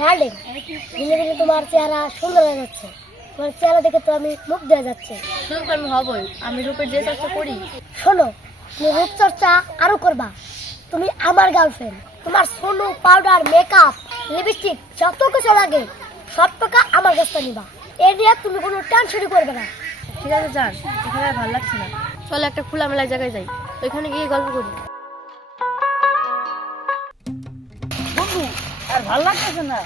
Darling, দিনে দিনে তোমার চেহারা সুন্দর হয়ে যাচ্ছে। তোমার চেহারা দেখে তো আমি মুগ্ধ হয়ে যাচ্ছি। শুধু আমি হবই, আমি রূপের যে চর্চা করি। শোনো, তুমি রূপচর্চা আরো করবা। তুমি আমার গার্লফ্রেন্ড। তোমার সোনু, পাউডার, মেকআপ, লিপস্টিক যত কিছু লাগে সব টাকা আমার কাছ থেকে নিবা। এ নিয়ে তুমি কোনো টেনশনই করবে না। ঠিক আছে যান, এখানে আর ভালো লাগছে না। চলো একটা খোলামেলা জায়গায় যাই, ওইখানে গিয়ে গল্প করি। বন্ধু আর ভাল লাগতেছে না,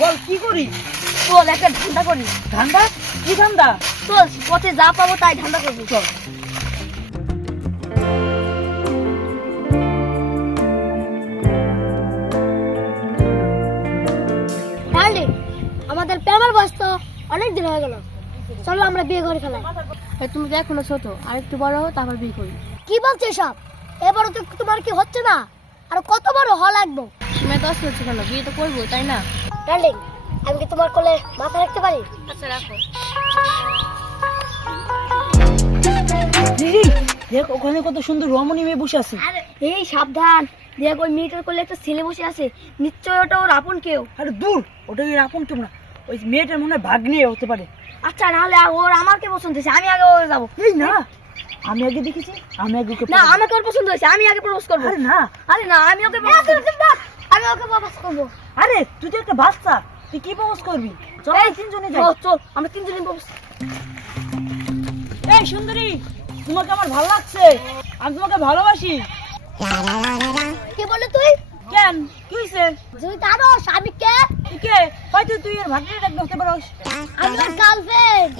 বল কি করি? চল একটা ধান্দা করি। ধান্দা? কি ধান্দা? চল পথে যা পাবো তাই ধান্দা করবো, চল। ডার্লিং, আমাদের প্রেমের বয়স তো অনেক দিন হয়ে গেল। চলো আমরা বিয়ে করে ফেলাই। তুমি তো এখনো ছোট, আর একটু বড় হো, তারপর বিয়ে করি। কি বলছো সব? এবারও তো তোমার কি হচ্ছে না? আর কত বড় হওয়া লাগবো? তুমি এত অস্থির হচ্ছে কেন? বিয়ে তো করবো, তাই না? ডার্লিং, আমি কি তোমার কোলে মাথা রাখতে পারি? আচ্ছা রাখো। দিদি দেখ, ওখানে কত সুন্দর রমণী মেয়ে বসে আছে। এই সাবধান, দেখ ওই মেয়েটার কোলে একটা ছেলে বসে আছে, নিশ্চয় ওটা ওর আপন কেউ। আরে দূর, ওটা কি আপন কেউ না, ওই মেয়েটার মনে হয় ভাগ্নি হতে পারে। আচ্ছা নাহলে ওর আমাকে পছন্দ হয়েছে, আমি আগে ওরে যাবো। এই না, আমি আগে দেখেছি, আমি আগে ওকে না আমাকে ওর পছন্দ হয়েছে, আমি আগে প্রপোজ করবো। আরে না, আরে না, আমি ওকে propose করবো। আমি ওকে প্রপোজ করবো। আরে তুই তো একটা বাচ্চা, তুই কি প্রপোজ করবি? চল এই, তিনজনে চল, যাই। চল, আমরা তিনজনে প্রপোজ। এই সুন্দরী, তোমাকে আমার ভালো লাগছে, আমি তোমাকে ভালোবাসি। কি বলে তুই? কেন, কি হয়েছে? তুই জানোস আমি কে? তুই কে? হয়তো তুই এর ভাগ্নিটা দেখতে পারোস। আমি ওর গার্লফ্রেন্ড।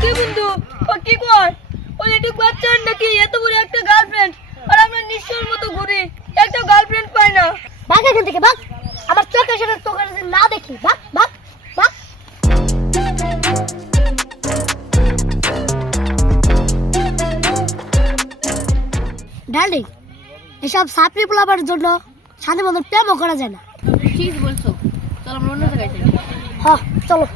কি বন্ধু, ও কি কয়? ও এটুক বাচ্চার নাকি এত বড় একটা গার্লফ্রেন্ড, আর আমরা নিশ্চয়ের মতো ঘুরি, একটা গার্লফ্রেন্ড পাই না। ভাগ এখান থেকে, ভাগ। আমার চোখের সাথে তোকে যদি না দেখি, ভাগ ভাগ ভাগ। ডার্লিং, এসব সাপড়ি পোলাবার জন্য সাথে মতন প্রেমও করা যায় না। ঠিক বলছো, চল আমরা অন্য জায়গায় যাই। হ, চলো।